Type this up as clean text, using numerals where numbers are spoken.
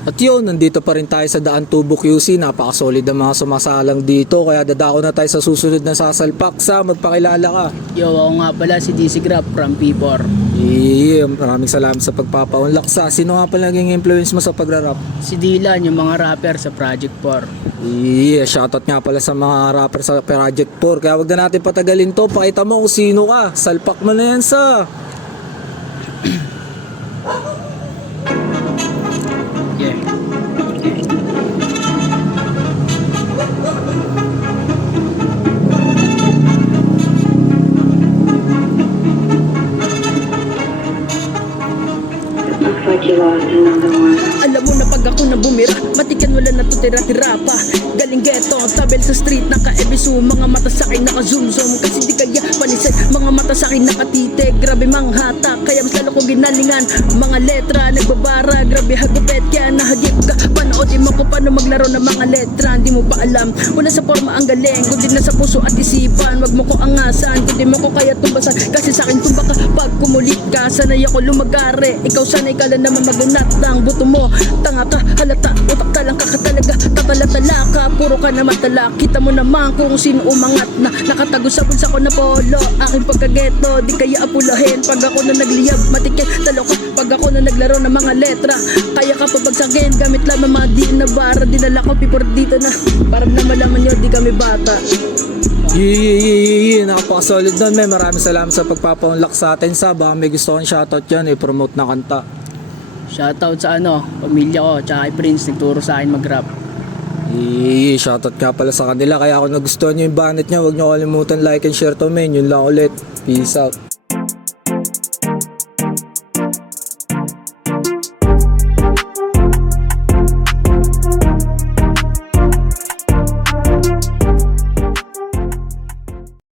At yun, nandito pa rin tayo sa Daan Tubo QC. Napakasolid ang mga sumasalang dito. Kaya dadako na tayo sa susunod na sasalpak. Sa magpakilala ka. Yo, ako nga pala si DC Grab from P4. Yeah, maraming salamat sa pagpapaunlak. Sa sino nga pala naging influence mo sa pagra-rap? Si Dylan, yung mga rapper sa Project 4. Yeah, shoutout nga pala sa mga rapper sa Project 4. Kaya wag na natin patagalin to. Pakita mo kung sino ka. Salpak mo na yan sa... Yeah. Looks like you lost another one. Alam mo na pag ako na bumira, matikan wala na to tira-tira pa. Galing geto, tabel sa street, naka-ebisu. Mga mata sa'kin naka-zoom-zoom, kasi di kaya panisin. Mga mata sa'kin nakatitig, grabe manghata. Kaya mas lalo ko ginalingan, mga letra nagbabara, grabe hagupet. Kaya nahagip ka, panoodin mo ko paano maglaro ng mga letra. Hindi mo pa alam, wala sa forma ang galing, kundi na sa puso at isipan. Wag mo ko angasan, kundi mo ko kaya tumbasan. Kasi sa'kin tumba ka pag kumulit ka. Sanay ako lumagare, ikaw sanay ka lang naman magunat ng buto mo. Tanga ka, halata, utak talang ka talaga. Tatalatala ka, puro ka naman tala. Kita mo naman kung sino umangat na nakatago sa bulsa ko na polo. Aking pagkageto, di kaya apulahin. Pag ako na nagliyab, matikin, talo ko. Pag ako na naglaro ng mga letra, kaya ka pabagsakin. Gamit lang ng mga di na bara. Dinala ko pipor dito na, para na malaman nyo, di kami bata. Yeah. Napakasolid nun, may maraming salamat sa pagpapaunlak sa atin. Sa baka may gusto kong shoutout yan, i-promote na kanta. Shoutout sa pamilya ko, tsaka kay Prince, nagturo sa akin mag-rap. Shoutout nga pala sa kanila. Kaya kung nagustuhan nyo yung banit nyo, huwag nyo kalimutan like and share to men. Yun lang ulit. Peace out.